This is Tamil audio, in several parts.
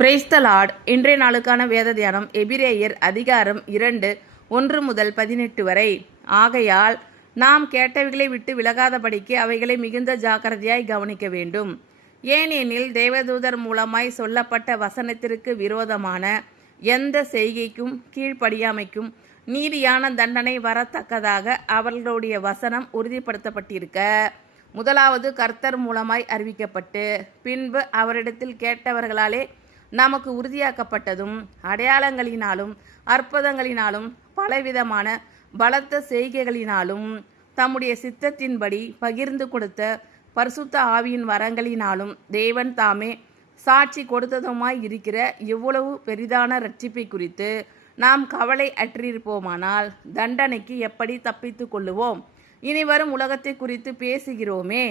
Praise the Lord. இன்றைய நாளுக்கான வேத தியானம் எபிரேயர் அதிகாரம் 2 1 முதல் 18 வரை. ஆகையால் நாம் கேட்டவைகளை விட்டு விலகாதபடிக்கு அவைகளை மிகுந்த ஜாக்கிரதையாய் கவனிக்க வேண்டும். ஏனெனில் தேவதூதர் மூலமாய் சொல்லப்பட்ட வசனத்திற்கு விரோதமான எந்த செய்கைக்கும் கீழ்ப்படியாமைக்கும் நீதியான தண்டனை வரத்தக்கதாக அவர்களுடைய வசனம் உறுதிப்படுத்தப்பட்டிருக்க, முதலாவது கர்த்தர் மூலமாய் அறிவிக்கப்பட்டு பின்பு அவரிடத்தில் கேட்டவர்களாலே நமக்கு உறுதியாக்கப்பட்டதும் அடையாளங்களினாலும் அற்புதங்களினாலும் பலவிதமான பலத்த செய்கைகளினாலும் தம்முடைய சித்தத்தின்படி பகிர்ந்து கொடுத்த பரிசுத்த ஆவியின் வரங்களினாலும் தேவன் தாமே சாட்சி கொடுத்ததுமாய் இருக்கிற இவ்வளவு பெரிதான இரட்சிப்பை குறித்து நாம் கவலை அற்றிருப்போமானால் தண்டனைக்கு எப்படி தப்பித்து கொள்ளுவோம்? இனி வரும் உலகத்தை குறித்து பேசுகிறோமே,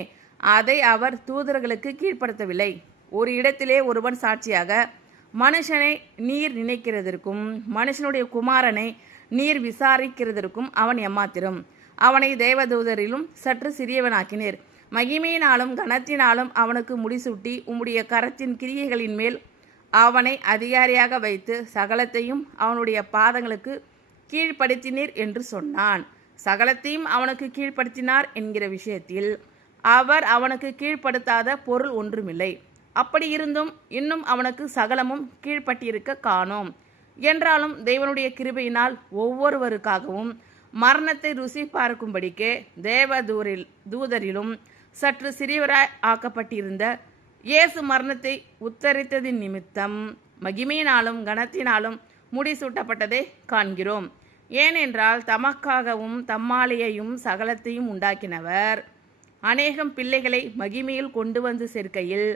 அதை அவர் தூதர்களுக்கு கீழ்ப்படுத்தவில்லை. ஒரு இடத்திலே ஒருவன் சாட்சியாக, மனுஷனை நீர் நினைக்கிறதற்கும் மனுஷனுடைய குமாரனை நீர் விசாரிக்கிறதற்கும் அவன் எம்மாத்திரம்? அவனை தேவதூதரிலும் சற்று சிறியவனாக்கினீர். மகிமையினாலும் கனத்தினாலும் அவனுக்கு முடிசூட்டி உம்முடைய கரத்தின் கிரியைகளின் மேல் அவனை அதிகாரியாக வைத்து சகலத்தையும் அவனுடைய பாதங்களுக்கு கீழ்ப்படுத்தினீர் என்று சொன்னான். சகலத்தையும் அவனுக்கு கீழ்ப்படுத்தினார் என்கிற விஷயத்தில் அவர் அவனுக்கு கீழ்ப்படுத்தாத பொருள் ஒன்றுமில்லை. அப்படி இருந்தும் இன்னும் அவனுக்கு சகலமும் கீழ்ப்பட்டிருக்க காணோம். என்றாலும் தேவனுடைய கிருபையினால் ஒவ்வொருவருக்காகவும் மரணத்தை ருசி பார்க்கும்படிக்கே தூதரிலும் சற்று சிறியவராய் ஆக்கப்பட்டிருந்த இயேசு மரணத்தை உத்தரித்ததின் நிமித்தம் மகிமையினாலும் கனத்தினாலும் முடிசூட்டப்பட்டதை காண்கிறோம். ஏனென்றால் தமக்காகவும் தம்மாலேயும் சகலத்தையும் உண்டாக்கினவர் அநேகம் பிள்ளைகளை மகிமையில் கொண்டு வந்து சேர்க்கையில்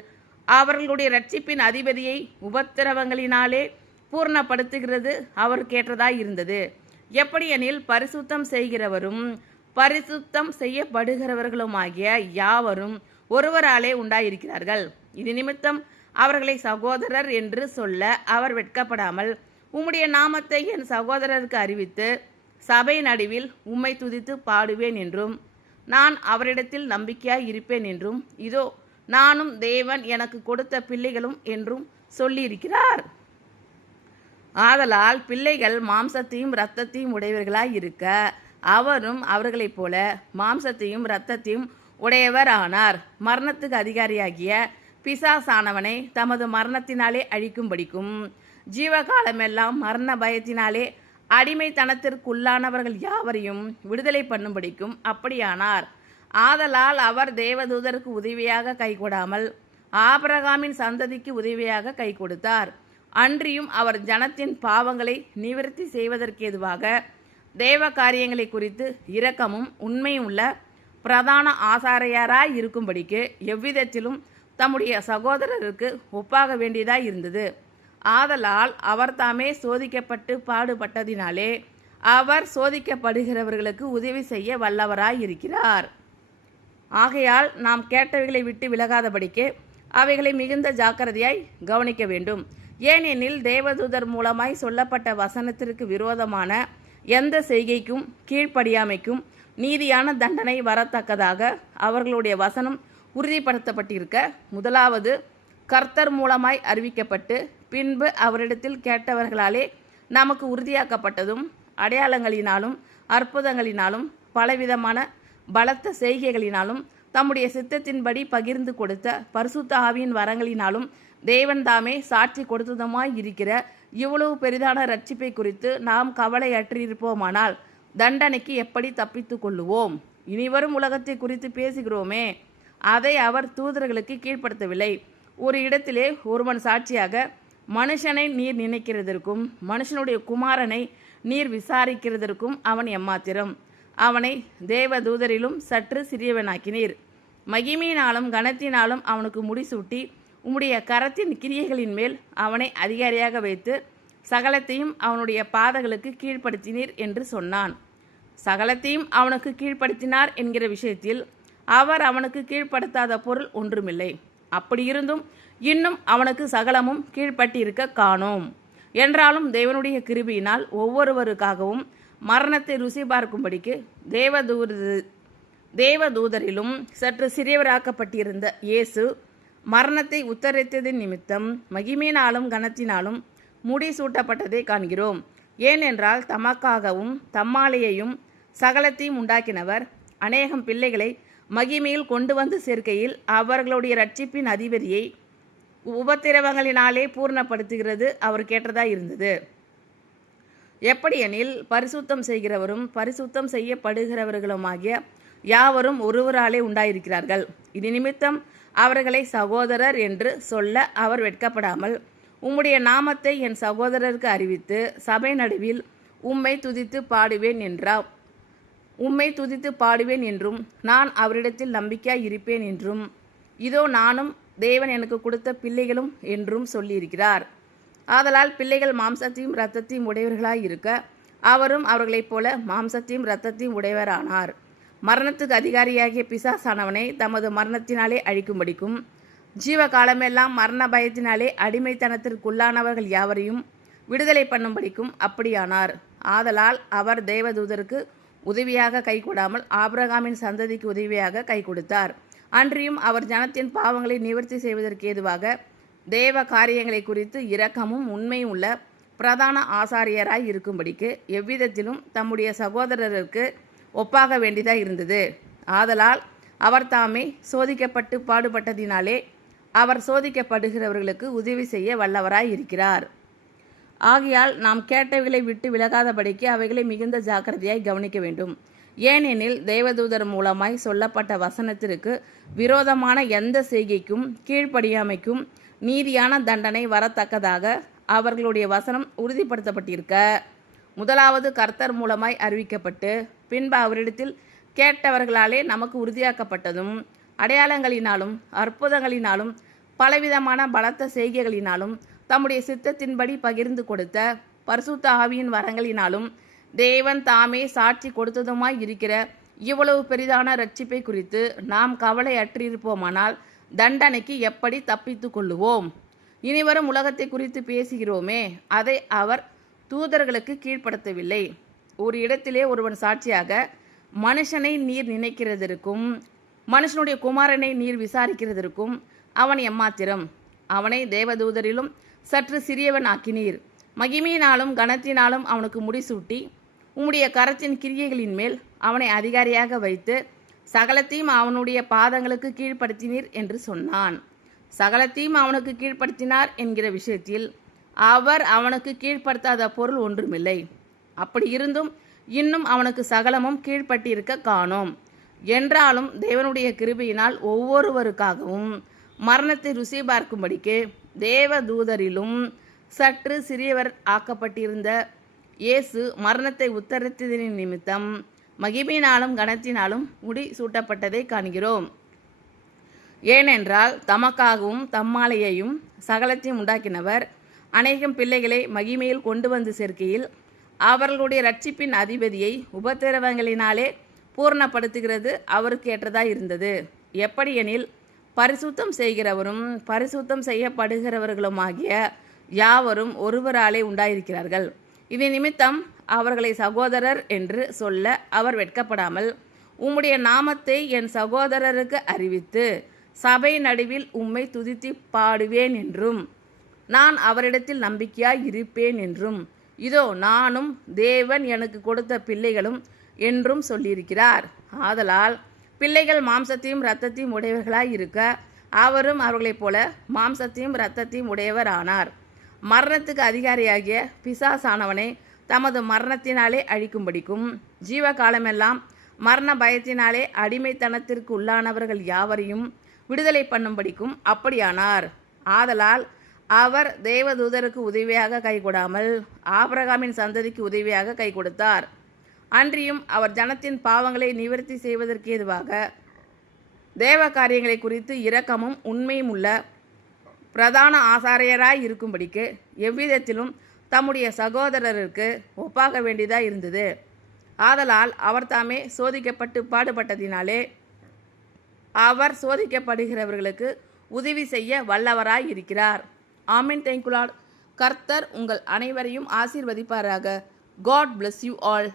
அவர்களுடைய இரட்சிப்பின் அதிபதியை உபத்திரவங்களினாலே பூர்ணப்படுத்துகிறது அவருக்கேற்றதாய் இருந்தது. எப்படியெனில் பரிசுத்தம் செய்கிறவரும் பரிசுத்தம் செய்யப்படுகிறவர்களுமாகிய யாவரும் ஒருவராலே உண்டாயிருக்கிறார்கள். இது நிமித்தம் அவர்களை சகோதரர் என்று சொல்ல அவர் வெட்கப்படாமல், உம்முடைய நாமத்தை என் சகோதரருக்கு அறிவித்து சபை நடுவில் உம்மை துதித்து பாடுவேன் என்றும், நான் அவரிடத்தில் நம்பிக்கையாய் இருப்பேன் என்றும், இதோ நானும் தேவன் எனக்கு கொடுத்த பிள்ளைகளும் என்றும் சொல்லியிருக்கிறார். ஆதலால் பிள்ளைகள் மாம்சத்தையும் இரத்தத்தையும் உடையவர்களாய் இருக்க அவரும் அவர்களைப் போல மாம்சத்தையும் இரத்தத்தையும் உடையவர் ஆனார். மரணத்துக்கு அதிகாரியாகிய பிசாசானவனை தமது மரணத்தினாலே அழிக்கும்படிக்கும் ஜீவகாலமெல்லாம் மரண பயத்தினாலே அடிமைத்தனத்திற்குள்ளானவர்கள் யாவரையும் விடுதலை பண்ணும்படிக்கும் அப்படியானார். ஆதலால் அவர் தேவதூதருக்கு உதவியாக கை கொடாமல் ஆபிரகாமின் சந்ததிக்கு உதவியாக கை கொடுத்தார். அன்றியும் அவர் ஜனத்தின் பாவங்களை நிவர்த்தி செய்வதற்கேதுவாக தேவ காரியங்களை குறித்து இரக்கமும் உண்மையும் உள்ள பிரதான ஆசாரியராய் இருக்கும்படிக்கு எவ்விதத்திலும் தம்முடைய சகோதரருக்கு ஒப்பாக வேண்டியதாய் இருந்தது. ஆதலால் அவர் தாமே சோதிக்கப்பட்டு பாடுபட்டதினாலே அவர் சோதிக்கப்படுகிறவர்களுக்கு உதவி செய்ய வல்லவராய் இருக்கிறார். ஆகையால் நாம் கேட்டவைகளை விட்டு விலகாதபடிக்கு அவைகளை மிகுந்த ஜாக்கிரதையாய் கவனிக்க வேண்டும். ஏனெனில் தேவதூதர் மூலமாய் சொல்லப்பட்ட வசனத்திற்கு விரோதமான எந்த செய்கைக்கும் கீழ்ப்படியாமைக்கும் நீதியான தண்டனை வரத்தக்கதாக அவர்களுடைய வசனம் உறுதிப்படுத்தப்பட்டிருக்க, முதலாவது கர்த்தர் மூலமாய் அறிவிக்கப்பட்டு பின்பு அவரிடத்தில் கேட்டவர்களாலே நமக்கு உறுதியாக்கப்பட்டதும் அடையாளங்களினாலும் அற்புதங்களினாலும் பலவிதமான பலத்த செய்கைகளினாலும் தம்முடைய சித்தத்தின்படி பகிர்ந்து கொடுத்த பரிசுத்த ஆவியின் வரங்களினாலும் தேவன் தாமே சாட்சி கொடுத்ததுமாய் இருக்கிற இவ்வளவு பெரிதான இரட்சிப்பை குறித்து நாம் கவலை அற்றிருப்போமானால் தண்டனைக்கு எப்படி தப்பித்து கொள்ளுவோம்? இனிவரும் உலகத்தை குறித்து பேசுகிறோமே, அதை அவர் தூதர்களுக்கு கீழ்ப்படுத்தவில்லை. ஒரு இடத்திலே ஒருவன் சாட்சியாக, மனுஷனை நீர் நினைக்கிறதற்கும் மனுஷனுடைய குமாரனை நீர் விசாரிக்கிறதற்கும் அவன் எம்மாத்திரம்? அவனை தேவதூதரிலும் சற்று சிறியவனாக்கினீர். மகிமையினாலும் கனத்தினாலும் அவனுக்கு முடிசூட்டி உம்முடைய கரத்தின் கிரியைகளின் மேல் அவனை அதிகாரியாக வைத்து சகலத்தையும் அவனுடைய பாதங்களுக்கு கீழ்ப்படுத்தினீர் என்று சொன்னான். சகலத்தையும் அவனுக்கு கீழ்ப்படுத்தினார் என்கிற விஷயத்தில் அவர் அவனுக்கு கீழ்ப்படுத்தாத பொருள் ஒன்றுமில்லை. அப்படி இருந்தும் இன்னும் அவனுக்கு சகலமும் கீழ்ப்பட்டிருக்க காணோம். என்றாலும் தேவனுடைய கிருபையினால் ஒவ்வொருவருக்காகவும் மரணத்தை ருசி பார்க்கும்படிக்கு தேவதூதரிலும் சற்று சிறியவராக்கப்பட்டிருந்த இயேசு மரணத்தை உத்தரித்ததின் நிமித்தம் மகிமையினாலும் கனத்தினாலும் முடிசூட்டப்பட்டதை காண்கிறோம். ஏனென்றால் தமக்காகவும் தம்மாலேயும் சகலத்தையும் உண்டாக்கினவர் அநேகம் பிள்ளைகளை மகிமையில் கொண்டு வந்து சேர்க்கையில் அவர்களுடைய இரட்சிப்பின் அதிபதியை உபத்திரவங்களினாலே பூர்ணப்படுத்துகிறது அவருக்கேற்றதாய் இருந்தது. எப்படியெனில் பரிசுத்தம் செய்கிறவரும் பரிசுத்தம் செய்யப்படுகிறவர்களுமாகிய யாவரும் ஒருவராலே உண்டாயிருக்கிறார்கள். இது நிமித்தம் அவர்களை சகோதரர் என்று சொல்ல அவர் வெட்கப்படாமல், உம்முடைய நாமத்தை என் சகோதரருக்கு அறிவித்து சபை நடுவில் உம்மை துதித்து பாடுவேன் என்றார். உம்மை துதித்து பாடுவேன் என்றும் நான் அவரிடத்தில் நம்பிக்கையாய் இருப்பேன் என்றும் இதோ நானும் தேவன் எனக்கு கொடுத்த பிள்ளைகளும் என்றும் சொல்லியிருக்கிறார். ஆதலால் பிள்ளைகள் மாம்சத்தையும் இரத்தத்தையும் உடையவர்களாய் இருக்க அவரும் அவர்களைப் போல மாம்சத்தையும் இரத்தத்தையும் உடையவரானார். மரணத்துக்கு அதிகாரியாகிய பிசாசானவனை தமது மரணத்தினாலே அழிக்கும்படிக்கும் ஜீவகாலமெல்லாம் மரண பயத்தினாலே அடிமைத்தனத்திற்குள்ளானவர்கள் யாவரையும் விடுதலை பண்ணும்படிக்கும் அப்படியானார். ஆதலால் அவர் தேவதூதருக்கு உதவியாக கை கொடாமல் ஆபிரகாமின் சந்ததிக்கு உதவியாக கை கொடுத்தார். அன்றியும் அவர் ஜனத்தின் பாவங்களை நிவர்த்தி செய்வதற்கு ஏதுவாக தேவ காரியங்களை குறித்து இரக்கமும் உண்மையும் உள்ள பிரதான ஆசாரியராய் இருக்கும்படிக்கு எவ்விதத்திலும் தம்முடைய சகோதரருக்கு ஒப்பாக வேண்டியதாய் இருந்தது. ஆதலால் அவர் தாமே சோதிக்கப்பட்டு பாடுபட்டதினாலே அவர் சோதிக்கப்படுகிறவர்களுக்கு உதவி செய்ய வல்லவராய் இருக்கிறார். ஆகையால் நாம் கேட்டவைகளை விட்டு விலகாதபடிக்கு அவைகளை மிகுந்த ஜாக்கிரதையாய் கவனிக்க வேண்டும். ஏனெனில் தேவதூதர் மூலமாய் சொல்லப்பட்ட வசனத்திற்கு விரோதமான எந்த செய்கைக்கும் கீழ்ப்படியாமைக்கும் நீதியான தண்டனை வரத்தக்கதாக அவர்களுடைய வசனம் உறுதிப்படுத்தப்பட்டிருக்க, முதலாவது கர்த்தர் மூலமாய் அறிவிக்கப்பட்டு பின்பு அவரிடத்தில் கேட்டவர்களாலே நமக்கு உறுதியாக்கப்பட்டதும் அடையாளங்களினாலும் அற்புதங்களினாலும் பலவிதமான பலத்த செய்கைகளினாலும் தம்முடைய சித்தத்தின்படி பகிர்ந்து கொடுத்த பரிசுத்த ஆவியின் வரங்களினாலும் தேவன் தாமே சாட்சி கொடுத்ததுமாய் இருக்கிற இவ்வளவு பெரிதான இரட்சிப்பை குறித்து நாம் கவலை அற்றிருப்போமானால் தண்டனைக்கு எப்படி தப்பித்து கொள்ளுவோம்? இனிவரும் உலகத்தை குறித்து பேசுகிறோமே, அதை அவர் தூதர்களுக்கு கீழ்ப்படுத்தவில்லை. ஒரு இடத்திலே ஒருவன் சாட்சியாக, மனுஷனை நீர் நினைக்கிறதற்கும் மனுஷனுடைய குமாரனை நீர் விசாரிக்கிறதற்கும் அவன் எம்மாத்திரம்? அவனை தேவதூதரிலும் சற்று சிறியவன் ஆக்கினீர். மகிமையினாலும் கனத்தினாலும் அவனுக்கு முடிசூட்டி உம்முடைய கரத்தின் கிரியைகளின் மேல் அவனை அதிகாரியாக வைத்து சகலத்தையும் அவனுடைய பாதங்களுக்கு கீழ்ப்படுத்தினீர் என்று சொன்னான். சகலத்தையும் அவனுக்கு கீழ்ப்படுத்தினார் என்கிற விஷயத்தில் அவர் அவனுக்கு கீழ்ப்படுத்தாத பொருள் ஒன்றுமில்லை. அப்படி இருந்தும் இன்னும் அவனுக்கு சகலமும் கீழ்ப்பட்டிருக்க காணோம். என்றாலும் தேவனுடைய கிருபையினால் ஒவ்வொருவருக்காகவும் மரணத்தை ருசி பார்க்கும்படிக்கு தேவ தூதரிலும் சற்று சிறியவர் ஆக்கப்பட்டிருந்த இயேசு மரணத்தை உத்தரித்ததின் நிமித்தம் மகிமையினாலும் கனத்தினாலும் முடி சூட்டப்பட்டதை காண்கிறோம். ஏனென்றால் தமக்காகவும் தம்மாலேயும் சகலத்தையும் உண்டாக்கினவர் அநேகம் பிள்ளைகளை மகிமையில் கொண்டு வந்து சேர்க்கையில் அவர்களுடைய இரட்சிப்பின் அதிபதியை உபத்திரவங்களினாலே பூர்ணப்படுத்துகிறது அவருக்கு ஏற்றதாய் இருந்தது. எப்படியெனில் பரிசுத்தம் செய்கிறவரும் பரிசுத்தம் செய்யப்படுகிறவர்களுமாகிய யாவரும் ஒருவராலே உண்டாயிருக்கிறார்கள். இது நிமித்தம் அவர்களை சகோதரர் என்று சொல்ல அவர் வெட்கப்படாமல், உம்முடைய நாமத்தை என் சகோதரருக்கு அறிவித்து சபை நடுவில் உம்மை துதித்து பாடுவேன் என்றும் நான் அவரிடத்தில் நம்பிக்கையாய் இருப்பேன் என்றும் இதோ நானும் தேவன் எனக்கு கொடுத்த பிள்ளைகளும் என்றும் சொல்லியிருக்கிறார். ஆதலால் பிள்ளைகள் மாம்சத்தையும் இரத்தத்தையும் உடையவர்களாய் இருக்க அவரும் அவர்களைப் போல மாம்சத்தையும் இரத்தத்தையும் உடையவர் ஆனார். மரணத்துக்கு அதிகாரியாகிய பிசாசானவனை தமது மரணத்தினாலே அழிக்கும்படிக்கும் ஜீவகாலமெல்லாம் மரண பயத்தினாலே அடிமைத்தனத்திற்கு உள்ளானவர்கள் யாவரையும் விடுதலை பண்ணும்படிக்கும் அப்படியானார். ஆதலால் அவர் தேவதூதருக்கு உதவியாக கை கொடாமல் ஆபிரகாமின் சந்ததிக்கு உதவியாக கை கொடுத்தார். அன்றியும் அவர் ஜனத்தின் பாவங்களை நிவர்த்தி செய்வதற்கு ஏதுவாக தேவ காரியங்களை குறித்து இரக்கமும் உண்மையும் உள்ள பிரதான ஆசாரியராய் இருக்கும்படிக்கு எவ்விதத்திலும் தம்முடைய சகோதரருக்கு ஒப்பாக வேண்டியதாக இருந்தது. ஆதலால் அவர் தாமே சோதிக்கப்பட்டு பாடுபட்டதினாலே அவர் சோதிக்கப்படுகிறவர்களுக்கு உதவி செய்ய வல்லவராய் இருக்கிறார். ஆமென். Thank you Lord. கர்த்தர் உங்கள் அனைவரையும் ஆசீர்வதிப்பாராக. God bless you all.